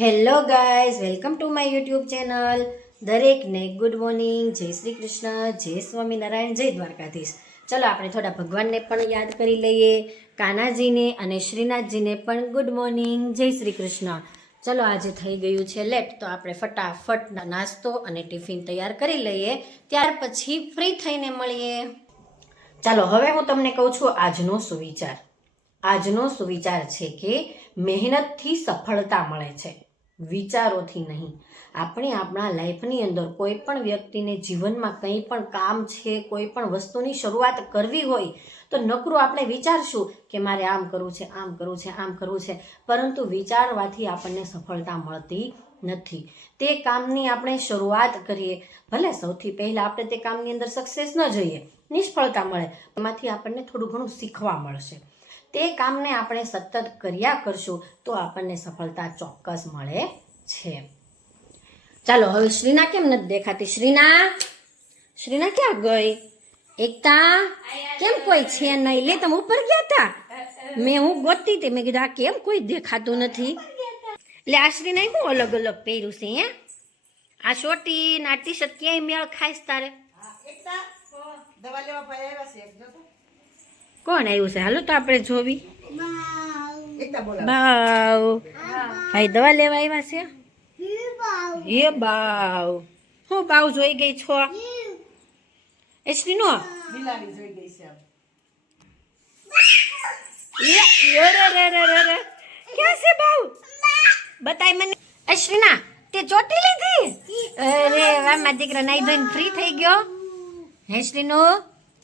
Hello guys, welcome to my YouTube channel. દરેકને good morning, જય શ્રી કૃષ્ણ, જય સ્વામિનારાયણ, જય દ્વારકાધીશ. ચલો, આપણે થોડા ભગવાનને પણ યાદ કરી લઈએ, કાનાજીને અને શ્રીનાથજીને પણ ગુડ મોર્નિંગ, જય શ્રી કૃષ્ણ. ચલો, આજે થઈ ગયું છે લેટ, તો આપણે ફટાફટ નાસ્તો અને ટિફિન તૈયાર કરી લઈએ. ત્યાર પછી ફ્રી થઈને મળીએ. ચાલો, હવે હું તમને કહું છું આજનો સુવિચાર. આજનો સુવિચાર છે કે મહેનતથી સફળતા મળે છે. વિચારોથી નહીં. આપણે આપણા લાઈફની અંદર કોઈ પણ વ્યક્તિને જીવનમાં કંઈ પણ કામ છે, કોઈ પણ વસ્તુની શરૂઆત કરવી હોય, તો નકરું આપણે વિચારશું કે મારે આમ કરવું છે, આમ કરવું છે, આમ કરવું છે. પરંતુ વિચારવાથી આપણને સફળતા મળતી નથી. તે કામની આપણે શરૂઆત કરીએ, ભલે સૌથી પહેલાં આપણે તે કામની અંદર સક્સેસ ન જઈએ, નિષ્ફળતા મળે, એમાંથી આપણને થોડું ઘણું શીખવા મળશે. તે કામને આપણે સતત કર્યા કરશું તો આપણને સફળતા ચોક્કસ મળે છે. ચાલો, હવે શ્રીના કેમ નથી દેખાતી? શ્રીના? શ્રીના ક્યાં ગઈ? એકતા, કેમ કોઈ છે નહીં? લે, તમે ઉપર ગયા હતા મેં હું ગોતતી હતી. મેં કીધું, આ કેમ કોઈ દેખાતું નથી? એટલે આ શ્રીના હું અલગ અલગ પહેર્યું છે, હે? આ શોટી ને શર્ટ ક્યાંય મેળ ખાઈશ તારે? દવા લેવા ભાઈ આવ્યા છે. કોણ આવ્યું છે? હાલો તો આપણે જોવી. બાવ. ભાઈ દવા લેવા આવ્યા છે? એ બાવ. હું બાવ જોઈ ગઈ છો? એ શ્રીનો બિલાડી જોઈ ગઈ છે. આમ. એ રે રે રે રે રે. ક્યાં છે બાવ? બતાય મને. એ તે ચોટી લીધી? અરે વાહ દીકરા નાઈ ધોઈને ફ્રી થઈ ગયો. હે શ્રીનો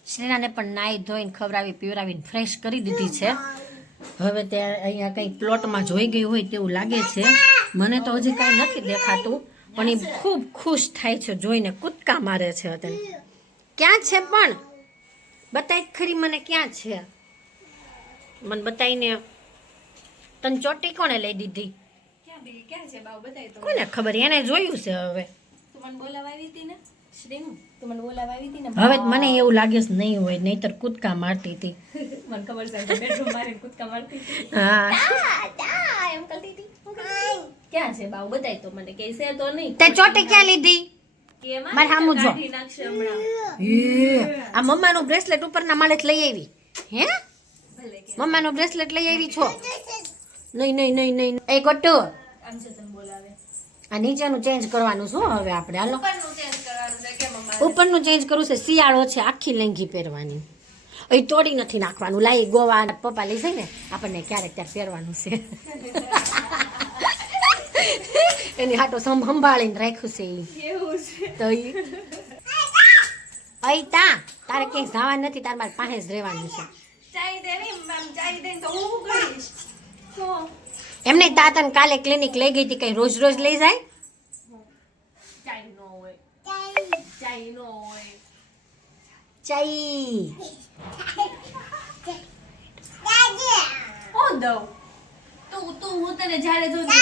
શ્રીનાને પણ નાઈ ધોઈને ખવડાવી પીવડાવીને ફ્રેશ કરી દીધી છે. હવે તે અહીંયા કંઈ પ્લોટમાં જોઈ ગઈ હોય તેવું લાગે છે. મને તો હજી કાંઈ નથી દેખાતું પણ એ ખૂબ ખુશ થાય છે જોઈને કૂદકા મારે છે અત્યારે. ક્યાં છે પણ? બતાવી ખરી મને ક્યાં છે? મને બતાવીને તને ચોટી કોણે લઈ દીધી? કોને ખબર? એને જોયું છે હવે. તું મને બોલાવા હતી ને? શ્રીનું? હવે મને એવું લાગે છે નહીં હોય નહીતર કૂદકા મારતી હતી. મને ખબર છે બેડરૂમ મારીને કૂદકા મારતી હતી. હા. એમ કરતી? ક્યાં છે બાવ બતાય તો મને કે છે તો નહીં. તે ચોટી ક્યાં લીધી? કે મારે હામુ જો. આ મમ્માનું બ્રેસલેટ ઉપરના માળે લઈ આવી. હે? મમ્માનો બ્રેસલેટ લઈ આવી છો? નહીં નહીં નહીં નહીં. એ ગોટુ. આ નીચેનું ચેન્જ કરવાનું શું હવે આપણે. હાલો. ઉપરનું ચેન્જ કરવું છે શિયાળો છે આખી લેંગી પહેરવાની. એ તોડી નથી નાખવાનું લાઈ ગોવા પપ્પા લઈ જાય ને આપણને ક્યારેક ત્યાં પહેરવાનું છે. એની હાટો સંભાળીને રાખ્યું છે તો ઈ તા તારે ક્યાંય જવા નથી તાર મારે પાસે જ રહેવાનું છે. એમને તાતન કાલે ક્લિનિક લઈ ગઈ હતી કઈ રોજ રોજ લઈ જાય ચાઈ નો હોય ચાઈ નો હોય ચાઈ દઉં તું તું હું તને જ્યારે જો દે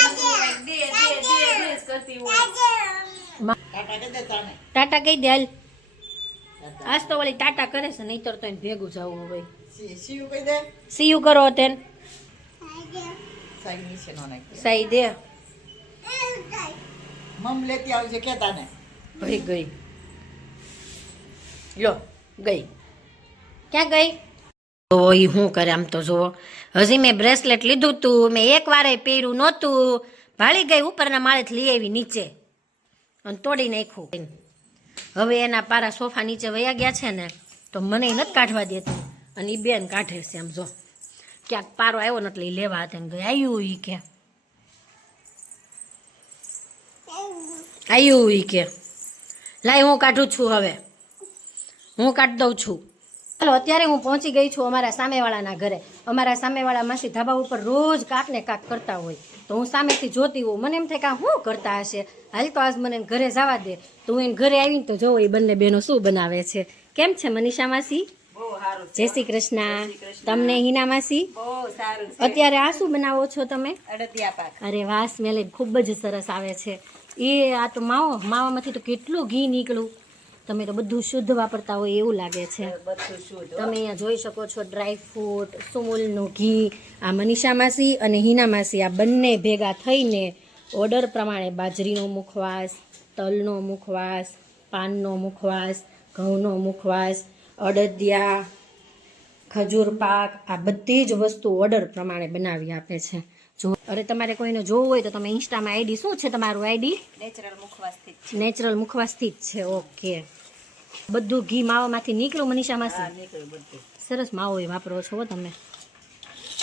દે દે દે કરતી હોય. ટાટા કહી દે તને. ટાટા કહી દે હાલ. આજ તો વળી ટાટા કરે છે નહીતર તો એને ભેગું જવું હોય સી- યુ કહી દે. સીયું કરો તેન સાઈ નીચે નો નાખી. દે. સહી દે મમ લેતી આવજે કેતા ને ભાઈ ગઈ. લો, ગઈ. ક્યાં ગઈ? તો એ શું કરે આમ તો જુઓ. હજી મેં બ્રેસલેટ લીધું તું, મેં એક વારે પહેર્યું નહોતું. ભાળી ગઈ, ઉપરના માળેથી લઈ આવી નીચે. અને તોડી નાખ્યું. હવે એના પારા સોફા નીચે વયા ગયા છે ને, તો મને નથી કાઢવા દેતી. અને એ બેન કાઢે છે આમ જો. ક્યાંક પારો આવ્યો ને એટલે લેવા હતા ગઈ. આવ્યું ઈ કે. આવ્યું ઈ કે. લાય હું કાઢું છું હવે. હું કાઢી દઉં છું. ચાલો અત્યારે હું પહોંચી ગઈ છું અમારા સામેવાળાના ઘરે. અમારા સામેવાળા માસી ધાબા ઉપર રોજ કાકને ને કાંક કરતા હોય. તો હું સામેથી જોતી હોઉં. મને એમ થાય કે આ શું કરતા હશે? હાલ તો આજ મને એને ઘરે જવા દે. તો હું એને ઘરે આવીને તો જોઉં એ બંને બહેનો શું બનાવે છે? કેમ છે મનીષા માસી? બહુ સારું છે. જય શ્રી કૃષ્ણ. તમને હિના માસી. અત્યારે આ શું બનાવો છો તમે? અરે વાસ મેલે ખૂબ જ સરસ આવે છે. એ આ તો માવો માવામાંથી તો કેટલું ઘી નીકળ્યું. તમે તો બધું શુદ્ધ વાપરતા હોય એવું લાગે છે. બધું શુદ્ધ. તમે અહીંયા જોઈ શકો છો ડ્રાય ફ્રૂટ સુમૂલનું ઘી આ મનીષા માસી અને હિના માસી આ બંને ભેગા થઈને ઓર્ડર પ્રમાણે બાજરીનો મુખવાસ તલનો મુખવાસ પાનનો મુખવાસ ઘઉંનો મુખવાસ અડદિયા ખજૂર પાક આ બધી જ વસ્તુ ઓર્ડર પ્રમાણે બનાવી આપે છે. જો અરે તમારે કોઈને જોવું હોય તો તમે ઇન્સ્ટામાં આઈડી શું છે તમારું આઈડી? નેચરલ મુખવાસથી નેચરલ મુખવાસથી જ છે ઓકે. બધું ઘી માવામાંથી નીકળ્યું મનીષા માસી સરસ માવો એ વાપરો છો તમે.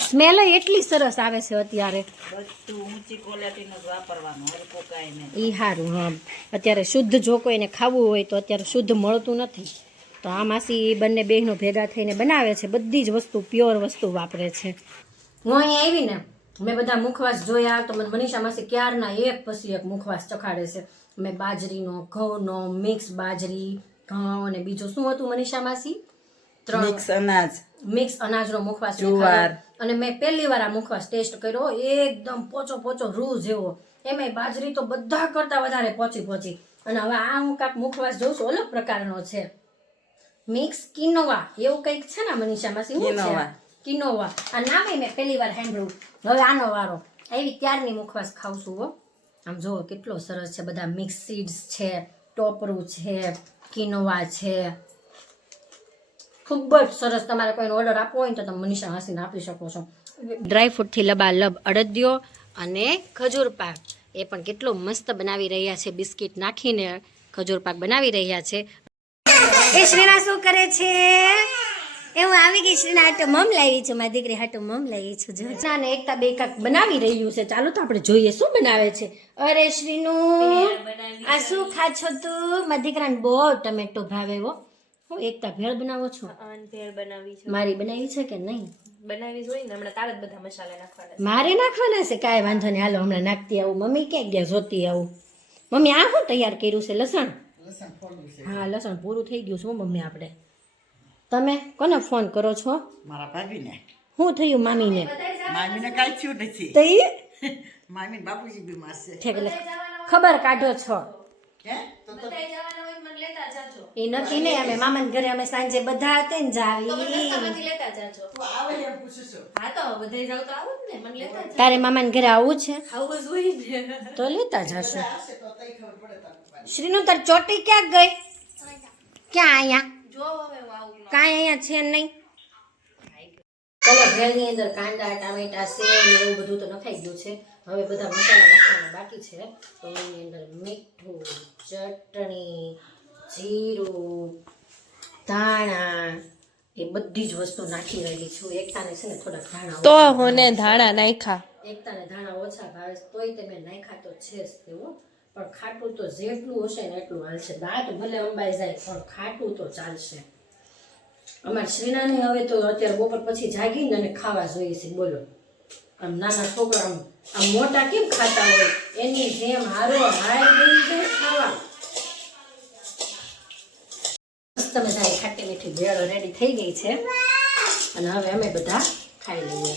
સ્મેલ એટલી સરસ આવે છે અત્યારે. એ સારું હા. અત્યારે શુદ્ધ જો કોઈને ખાવું હોય તો અત્યારે શુદ્ધ મળતું નથી. તો આ માસી બંને બહેનો ભેગા થઈને બનાવે છે બધી જ વસ્તુ પ્યોર વસ્તુ વાપરે છે. હું અહીંયા આવી ને મેં બધા મુખવાસ જોયા તો મને મનીષા માસી ક્યારના એક પછી એક મુખવાસ ચખાડે છે. મેં બાજરીનો ઘઉંનો મિક્સ બાજરી ઘઉં અને બીજું શું હતું મનીષા માસી? મિક્સ અનાજ. મિક્સ અનાજનો મુખવાસ જુવાર. અને મેં પહેલી વાર આ મુખવાસ ટેસ્ટ કર્યો. એકદમ પોચો પોચો રૂ જેવો. એમે બાજરી તો બધા કરતા વધારે પોચી પોચી. અને હવે આ હું કાંક મુખવાસ જોઉં છું અલગ પ્રકારનો છે. Mix quinoa. એવું કંઈક છે ને મનીષા માસી કિનોવા. કિનોવા. આ નામે મેં પહેલી વાર સાંભળ્યું. હવે આનો વારો. એવી ત્યારની મુખવાસ ખાઉં છું, હો? આમ જુઓ, કેટલો સરસ છે બધા મિક્સ સીડ્સ છે, ટોપરું છે, કિનોવા છે. ખૂબ જ સરસ તમારે કોઈને ઓર્ડર આપવો હોય તો તમે મનીષા હાસીને આપી શકો છો. ડ્રાય ફ્રૂટથી લબાલબ અડદિયો અને ખજૂર પાક. એ પણ કેટલો મસ્ત બનાવી રહ્યા છે, બિસ્કિટ નાખીને ખજૂર પાક બનાવી રહ્યા છે. શું કરે છે? એ હું આવી ગઈ શ્રીના હાટો મમ લાવી છું. મારી દીકરી હાટો મમ લાવી છું. જો ના ને એકતા બે કાક બનાવી રહ્યું છે. ચાલો તો આપણે જોઈએ શું બનાવે છે. અરે શ્રીનું આ શું ખા છો તું? મારી દીકરાને બહુ ટમેટો ભાવે હો. હું એકતા ભેળ બનાવો છો? ભેળ બનાવી છે. મારી બનાવી છે કે નહીં? બનાવી જોઈ ને. હમણાં તારે જ બધા મસાલા નાખવાના મારે નાખવાના છે? કાંઈ વાંધો નહીં. હાલો હમણાં નાખતી આવું. મમ્મી ક્યાંક ગયા? જોતી આવું. મમ્મી આ શું તૈયાર કર્યું છે? લસણ? હા લસણ પૂરું થઈ ગયું છે હો મમ્મી આપણે. તમે કોને ફોન કરો છો? મારા ભાભીને. શું થયું મામીને? મામીને કાંઈ થયું નથી. તો એ મામી બાપુજી બીમાર છે. ઠેક એટલે ખબર કાઢો છો. હે? તો તો જવાના હોય મને લેતા જાજો. એ નક્કી નહીં અમે મામાને ઘરે અમે સાંજે બધા હતા ને જાવી. લેતા જાજો. તું આવે એમ પૂછું છું. હા તો બધે જાવ તો આવું ને મને લેતા તારે મામાને ઘરે આવવું છે? આવું જ તો લેતા જશો. શ્રીનું તાર ચોટી ક્યાં ગઈ? ક્યાં અહીંયા કાંઈ અહીંયા છે નહીં. ચલો ભેળની અંદર કાંદા ટામેટા સેવ ને એવું બધું તો નખાઈ ગયું છે. હવે બધા મસાલા નાખવાના બાકી છે. તો એની અંદર મીઠું ચટણી જીરું ધાણા એ બધી જ વસ્તુ નાખી રહેલી છું. એકતાને છે ને થોડાક ધાણા તો હું હોને ધાણા નાખ્યા. એકતાને ધાણા ઓછા ભાવે તોય તે મેં નાખ્યા તો છે જ તેવું પણ ખાટું તો જેટલું હશે ને એટલું હાલશે. દાંત ભલે અંબાઈ જાય, પણ ખાટું તો ચાલશે. અમારા શ્રીનાની હવે તો અત્યારે બપોર પછી જાગીને અને ખાવા જોઈએ છે. બોલો. આમ નાના છોકરા, આમ આમ મોટા કેમ ખાતા હોય? એની જેમ હારો હાર ગઈ છે ખાવા. મસ્ત મજાની ખાટી મીઠી ભેળો રેડી થઈ ગઈ છે. અને હવે અમે બધા ખાઈ લઈએ.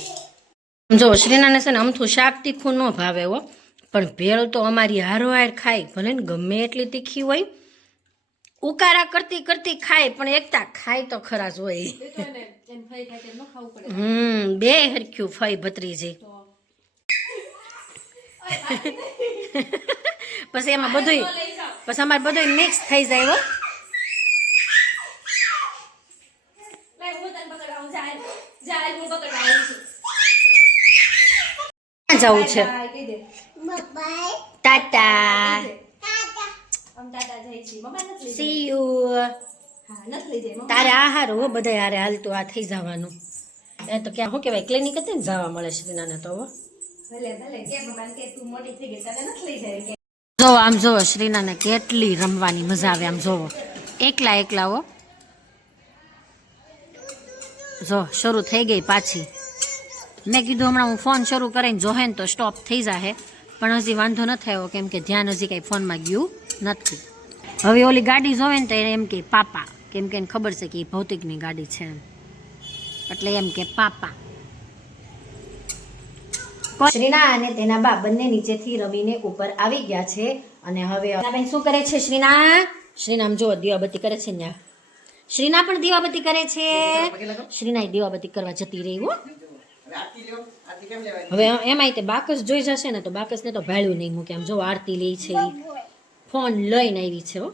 જો શ્રીનાને છે ને અમથું શાક તીખું ન ભાવે હો. પણ ભેળ તો અમારી હારોહાર ખાય ભલે ને ગમે એટલી તીખી હોય. ઉકારા કરતી કરતી ખાય પણ એકતા ખાય તો ખરા જ હોય. હમ બે હરખ્યું ફઈ ભત્રીજી. પછી એમાં બધું પછી અમારે બધું મિક્સ થઈ જાય હો. જવું છે? ટાટા. સી યુ તારે આ હારું હો બધા હારે હાલતું આ થઈ જવાનું. એ તો ક્યાં શું કહેવાય ક્લિનિક હતી ને જવા મળે શ્રીનાને તો હો. જો આમ જોવો શ્રીનાને કેટલી રમવાની મજા આવે આમ જોવો. એકલા એકલા હો. જો શરૂ થઈ ગઈ પાછી. મેં કીધું હમણાં હું ફોન શરૂ કરીને જોહે ને તો સ્ટોપ થઈ જાહે. પણ હજી વાંધો ન થયો કેમ કે ધ્યાન હજી કાંઈ ફોનમાં ગયું નથી. હવે ઓલી ગાડી જોવે ને તો એને એમ કે પાપા. કેમ કે એને ખબર છે કે એ ભૌતિકની ગાડી છે એટલે એમ કે પાપા. શ્રીના અને તેના બા બંને નીચેથી રવિને ઉપર આવી ગયા છે અને હવે બેન શું કરે છે શ્રીના? શ્રીનામ જો દીવાબત્તી કરે છે ને શ્રીના પણ દીવાબત્તી કરે છે. શ્રીના દીવાબત્તી કરવા જતી રહી હો. હવે એમાંય તે બાકસ જોઈ જશે ને તો બાકસને તો ભેળ્યું નહીં મૂકે. આમ જો આરતી લે છે ફોન લઈને આવી છે, હો.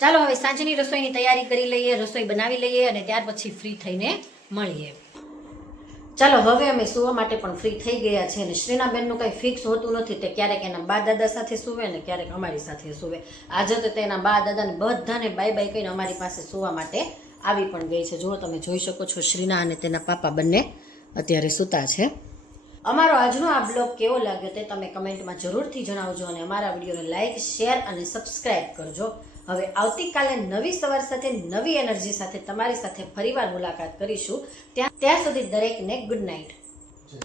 ચાલો હવે સાંજની રસોઈની તૈયારી કરી લઈએ, રસોઈ બનાવી લઈએ અને ત્યાર પછી ફ્રી થઈને મળીએ. ચાલો, હવે અમે સુવા માટે પણ ફ્રી થઈ ગયા છે અને શ્રીનાબેનનું કંઈ ફિક્સ હોતું નથી તે ક્યારેક એના બા દાદા સાથે સૂવે ને ક્યારેક અમારી સાથે સૂવે. આજે તો તેના બા દાદાને બધાને બાય બાય કહીને અમારી પાસે સુવા માટે આવી પણ ગઈ છે. જુઓ તમે જોઈ શકો છો શ્રીના અને તેના પાપા બંને અત્યારે સૂતા છે. અમારો આજનો આ બ્લોગ કેવો લાગ્યો તે તમે કમેન્ટમાં જરૂરથી જણાવજો અને અમારા વિડીયોને લાઇક શેર અને સબસ્ક્રાઇબ કરજો. હવે આવતીકાલે નવી સવાર સાથે નવી એનર્જી સાથે તમારી સાથે ફરીવાર મુલાકાત કરીશું. ત્યાં ત્યાં સુધી દરેકને ગુડ નાઇટ